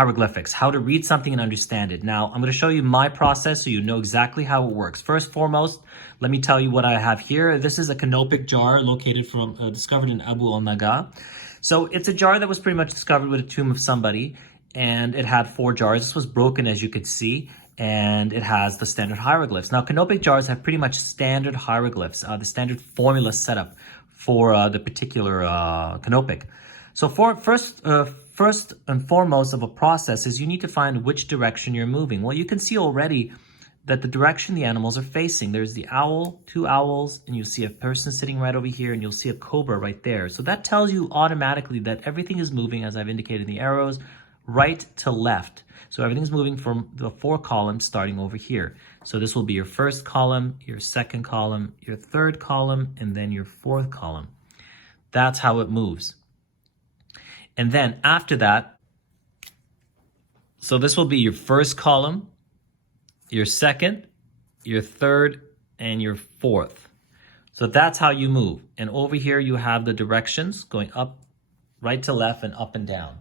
hieroglyphics, how to read something and understand it. Now, I'm going to show you my process so you know exactly how it works. First and foremost, let me tell you what I have here. This is a canopic jar located discovered in Abu al-Naga. So it's a jar that was pretty much discovered with a tomb of somebody, and it had 4 jars. This was broken, as you could see, and it has the standard hieroglyphs. Now, canopic jars have pretty much standard hieroglyphs, the standard formula setup for the particular canopic. So first and foremost of a process is you need to find which direction you're moving. Well, you can see already that the direction the animals are facing. There's the owl, 2 owls, and you see a person sitting right over here, and you'll see a cobra right there. So that tells you automatically that everything is moving, as I've indicated in the arrows, right to left. So everything's moving from the 4 columns starting over here. So this will be your first column, your second column, your third column, and then your 4th column. That's how it moves. And then after that, so this will be your first column, your second, your third, and your 4th. So that's how you move. And over here you have the directions going up, right to left, and up and down.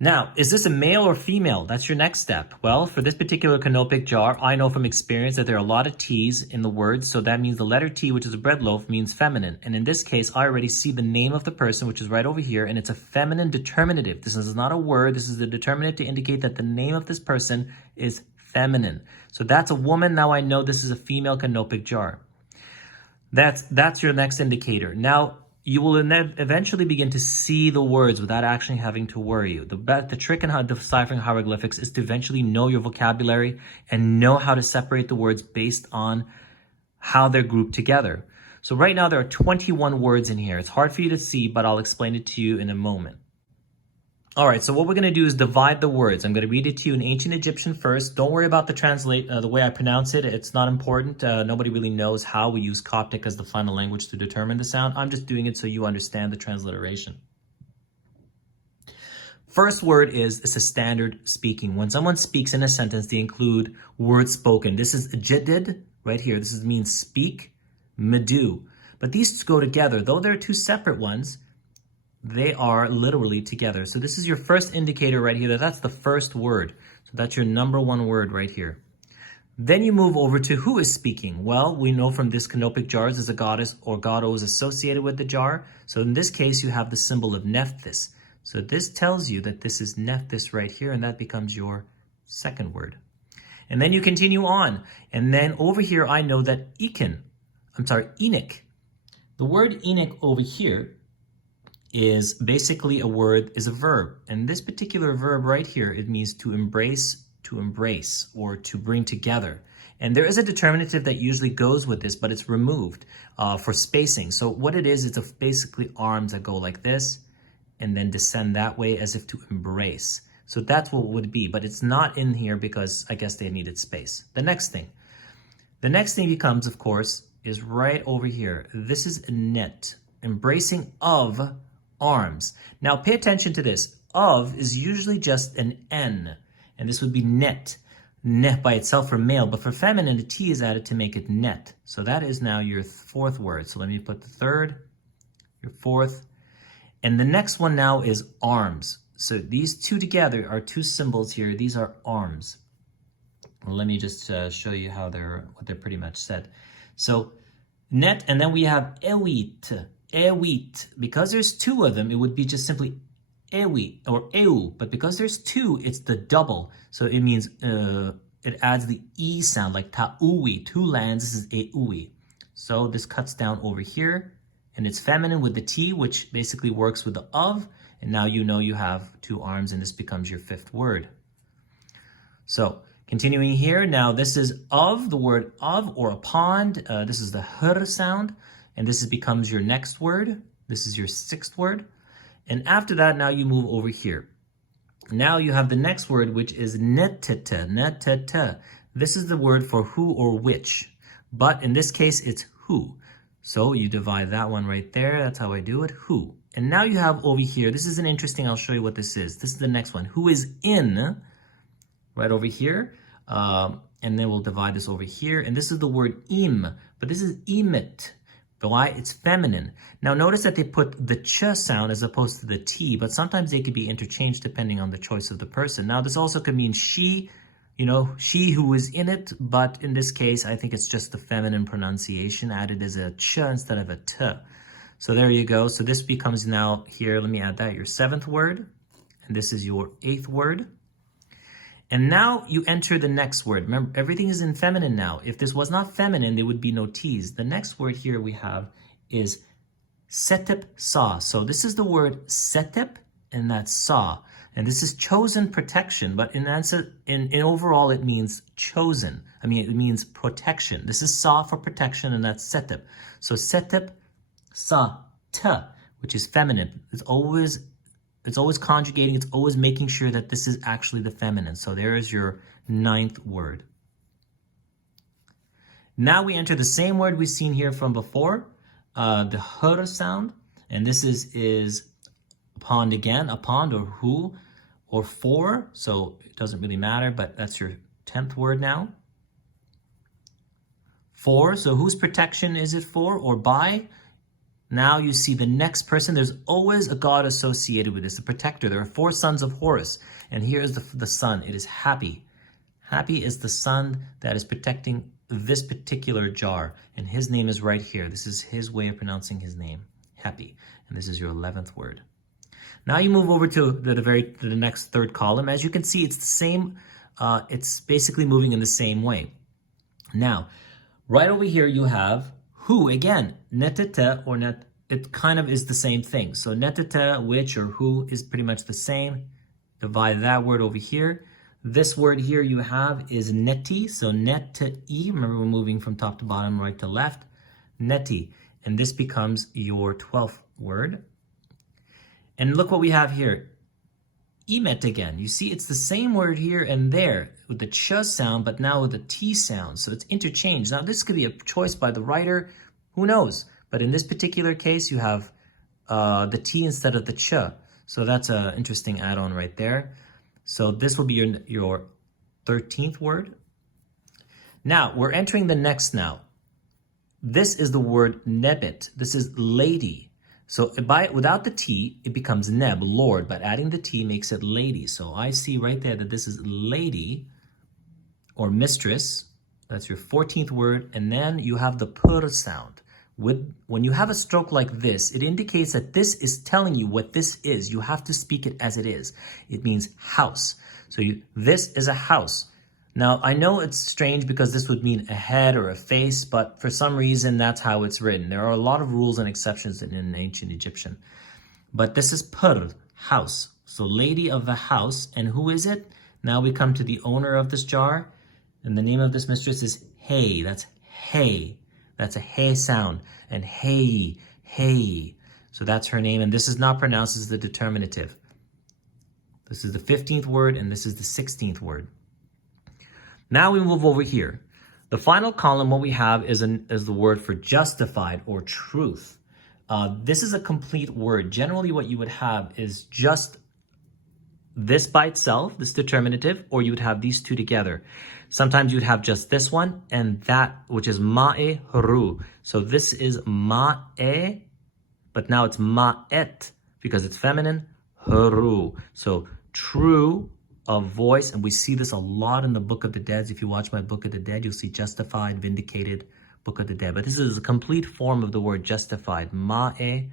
Now, is this a male or female? That's your next step. Well, for this particular canopic jar, I know from experience that there are a lot of T's in the words. So that means the letter T, which is a bread loaf, means feminine. And in this case, I already see the name of the person, which is right over here, and it's a feminine determinative. This is not a word. This is the determinative to indicate that the name of this person is feminine. So that's a woman. Now I know this is a female canopic jar. That's your next indicator. Now, you will eventually begin to see the words without actually having to worry. The trick in deciphering hieroglyphics is to eventually know your vocabulary and know how to separate the words based on how they're grouped together. So right now there are 21 words in here. It's hard for you to see, but I'll explain it to you in a moment. All right, so what we're going to do is divide the words. I'm going to read it to you in ancient Egyptian first. Don't worry about the way I pronounce it. It's not important. Nobody really knows how we use Coptic as the final language to determine the sound. I'm just doing it so you understand the transliteration. First word it's a standard speaking. When someone speaks in a sentence, they include words spoken. This is ejidid right here. This means speak, mdu. But these go together. Though they're 2 separate ones, they are literally together. So this is your first indicator right here. That's the first word. So that's your number 1 word right here. Then you move over to who is speaking. Well, we know from this canopic jars there's a goddess or god is associated with the jar. So in this case, you have the symbol of Nephthys. So this tells you that this is Nephthys right here, and that becomes your second word. And then you continue on. And then over here, I know that Enoch. The word Enoch over here is basically is a verb. And this particular verb right here, it means to embrace, or to bring together. And there is a determinative that usually goes with this, but it's removed for spacing. So what it is, it's basically arms that go like this and then descend that way as if to embrace. So that's what it would be, but it's not in here because I guess they needed space. The next thing becomes, of course, is right over here. This is net, embracing of arms. Now pay attention to this. Of is usually just an N, and this would be net. Net by itself for male, but for feminine, a T is added to make it net. So that is now your 4th word. So let me put the 3rd, your 4th, and the next one now is arms. So these 2 together are 2 symbols here. These are arms. Well, let me just show you what they're pretty much said. So net, and then we have ewit. Because there's 2 of them, it would be just simply ewit or eu. But because there's 2, it's the double. So it means it adds the E sound, like ta'uwi, 2 lands. This is eui. So this cuts down over here, and it's feminine with the T, which basically works with the of. And now you know you have 2 arms, and this becomes your 5th word. So continuing here, now this is of, the word of or upon. This is the hr sound. And this becomes your next word. This is your 6th word. And after that, now you move over here. Now you have the next word, which is netete. This is the word for who or which. But in this case, it's who. So you divide that one right there. That's how I do it, who. And now you have over here, this is an interesting, I'll show you what this is. This is the next one. Who is in, right over here. And then we'll divide this over here. And this is the word im, but this is imit. Why? It's feminine. Now notice that they put the ch sound as opposed to the t, but sometimes they could be interchanged depending on the choice of the person. Now this also could mean she, she who was in it, but in this case, I think it's just the feminine pronunciation added as a ch instead of a t. So there you go. So this becomes now here, let me add that, your 7th word, and this is your 8th word. And now you enter the next word. Remember, everything is in feminine now. If this was not feminine, there would be no T's. The next word here we have is setep sa. So this is the word setep, and that's sa. And this is chosen protection, but in overall it means chosen. It means protection. This is sa for protection, and that's setep. So setep sa ta, which is feminine. It's always conjugating. It's always making sure that this is actually the feminine. So there is your 9th word. Now we enter the same word we've seen here from before, the hr sound. And this is pond again, a pond or who or for. So it doesn't really matter, but that's your 10th word now. For, so whose protection is it for or by? Now you see the next person. There's always a god associated with this, a protector. There are 4 sons of Horus, and here's the sun. It is Happy. Happy is the sun that is protecting this particular jar, and his name is right here. This is his way of pronouncing his name, Happy, and this is your 11th word. Now you move over to the next 3rd column. As you can see, it's the same. It's basically moving in the same way. Now, right over here you have who, again, netete or net, it kind of is the same thing. So netete, which or who is pretty much the same. Divide that word over here. This word here you have is neti, so net-e. Remember, we're moving from top to bottom, right to left. Neti, and this becomes your 12th word. And look what we have here. Emet again. You see, it's the same word here and there with the ch sound, but now with the t sound. So it's interchanged. Now this could be a choice by the writer. Who knows? But in this particular case, you have the t instead of the ch. So that's an interesting add-on right there. So this will be your 13th word. Now we're entering the next now. This is the word nebit. This is lady. So without the T, it becomes neb, Lord, but adding the T makes it lady. So I see right there that this is lady or mistress. That's your 14th word. And then you have the pur sound. When you have a stroke like this, it indicates that this is telling you what this is. You have to speak it as it is. It means house. So this is a house. Now, I know it's strange because this would mean a head or a face, but for some reason, that's how it's written. There are a lot of rules and exceptions in ancient Egyptian. But this is pur, house. So lady of the house. And who is it? Now we come to the owner of this jar. And the name of this mistress is Hey. That's Hey. That's a Hey sound. And Hey, Hey. So that's her name. And this is not pronounced as the determinative. This is the 15th word, and this is the 16th word. Now we move over here. The final column, what we have is the word for justified or truth. This is a complete word. Generally, what you would have is just this by itself, this determinative, or you would have these two together. Sometimes you would have just this one and that, which is ma'e haru. So this is ma'e, but now it's ma'et because it's feminine, haru. So true of voice, and we see this a lot in the Book of the Dead. If you watch my Book of the Dead, you'll see justified, vindicated, Book of the Dead. But this is a complete form of the word justified. Ma'e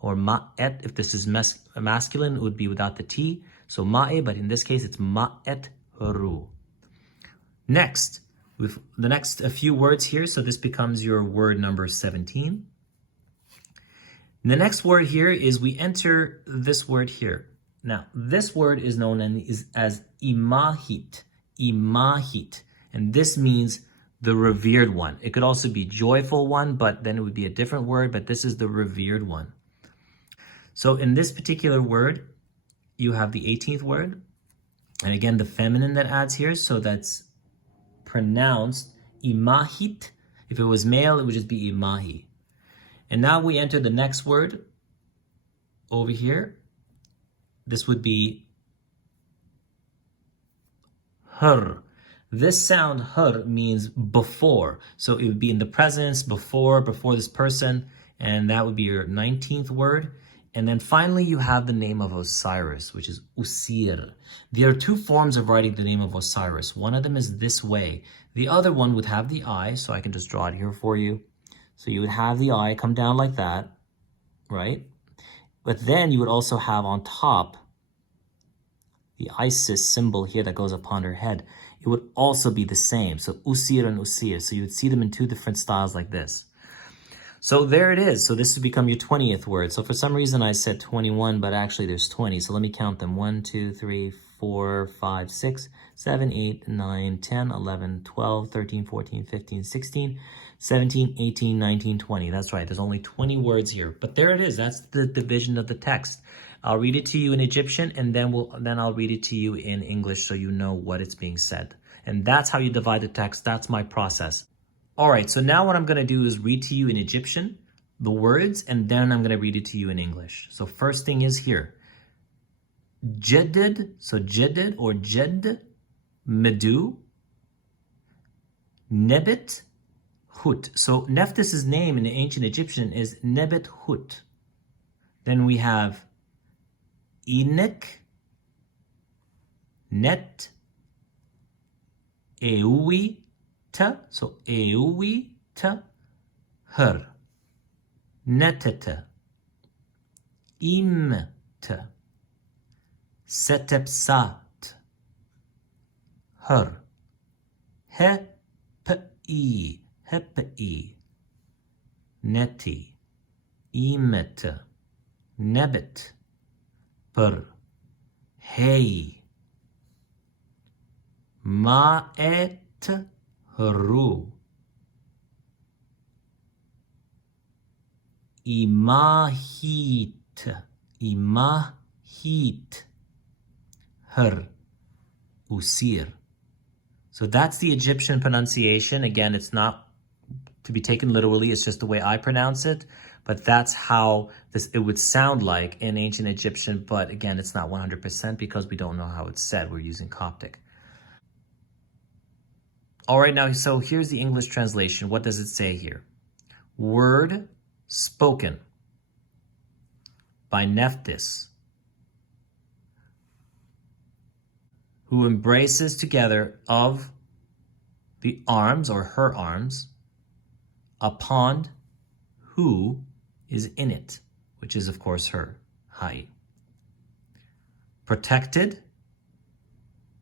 or ma'et. If this is masculine, it would be without the T. So ma'e, but in this case, it's ma'et haru. Next, with the next few words here. So this becomes your word number 17. The next word here is we enter this word here. Now, this word is known as imahit, imahit, and this means the revered one. It could also be joyful one, but then it would be a different word, but this is the revered one. So in this particular word, you have the 18th word, and again, the feminine that adds here, so that's pronounced imahit. If it was male, it would just be imahi. And now we enter the next word over here. This would be her. This sound hr means before. So it would be in the presence, before this person, and that would be your 19th word. And then finally, you have the name of Osiris, which is Usir. There are two forms of writing the name of Osiris. One of them is this way. The other one would have the I, so I can just draw it here for you. So you would have the I come down like that, right? But then you would also have on top the Isis symbol here that goes upon her head. It would also be the same. So Usir and Usir. So you would see them in two different styles like this. So there it is. So this would become your 20th word. So for some reason I said 21, but actually there's 20. So let me count them. 1, 2, 3, 4, 5, 6, 7, 8, 9, 10, 11, 12, 13, 14, 15, 16, 17, 18, 19, 20. That's right. There's only 20 words here. But there it is. That's the division of the text. I'll read it to you in Egyptian, and then I'll read it to you in English so you know what it's being said. And that's how you divide the text. That's my process. All right, so now what I'm going to do is read to you in Egyptian the words, and then I'm going to read it to you in English. So first thing is here. Jaddid, so jaddid or jed, medu, nebet, hut. So Nephthys' name in the ancient Egyptian is Nebet Hut. Then we have Inek, Net, Eui, Ta, so Eui, Ta, Her, Netete, Imte, Setepsat, Her, Hepi, Hepi, Neti, Imete, Nebet, Per, Hei, Maet, Ru, Imahit, Her, Usir. So that's the Egyptian pronunciation. Again, it's not to be taken literally. It's just the way I pronounce it. But that's how it would sound like in ancient Egyptian. But again, it's not 100% because we don't know how it's said. We're using Coptic. All right, now, so here's the English translation. What does it say here? Word spoken by Nephthys, who embraces together of the arms or her arms a pond who is in it, which is of course her, Hai. Protected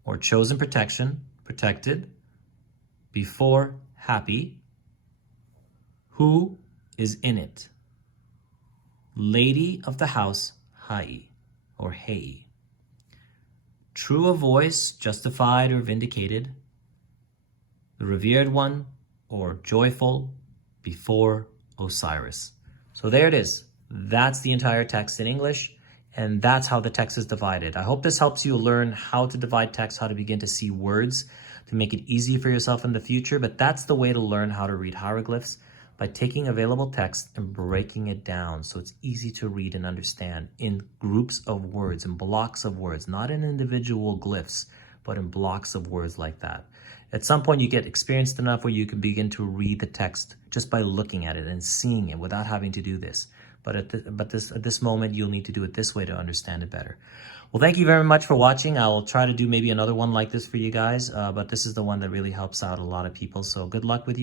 or chosen protection, protected, before happy, who is in it, lady of the house, Hai or Hei. True of voice, justified or vindicated, the revered one or joyful before Osiris. So there it is. That's the entire text in English, and that's how the text is divided. I hope this helps you learn how to divide text, how to begin to see words, to make it easy for yourself in the future. But that's the way to learn how to read hieroglyphs, by taking available text and breaking it down so it's easy to read and understand in groups of words, in blocks of words, not in individual glyphs, but in blocks of words like that. At some point, you get experienced enough where you can begin to read the text just by looking at it and seeing it without having to do this. But at this moment, you'll need to do it this way to understand it better. Well, thank you very much for watching. I'll try to do maybe another one like this for you guys, but this is the one that really helps out a lot of people. So good luck with you.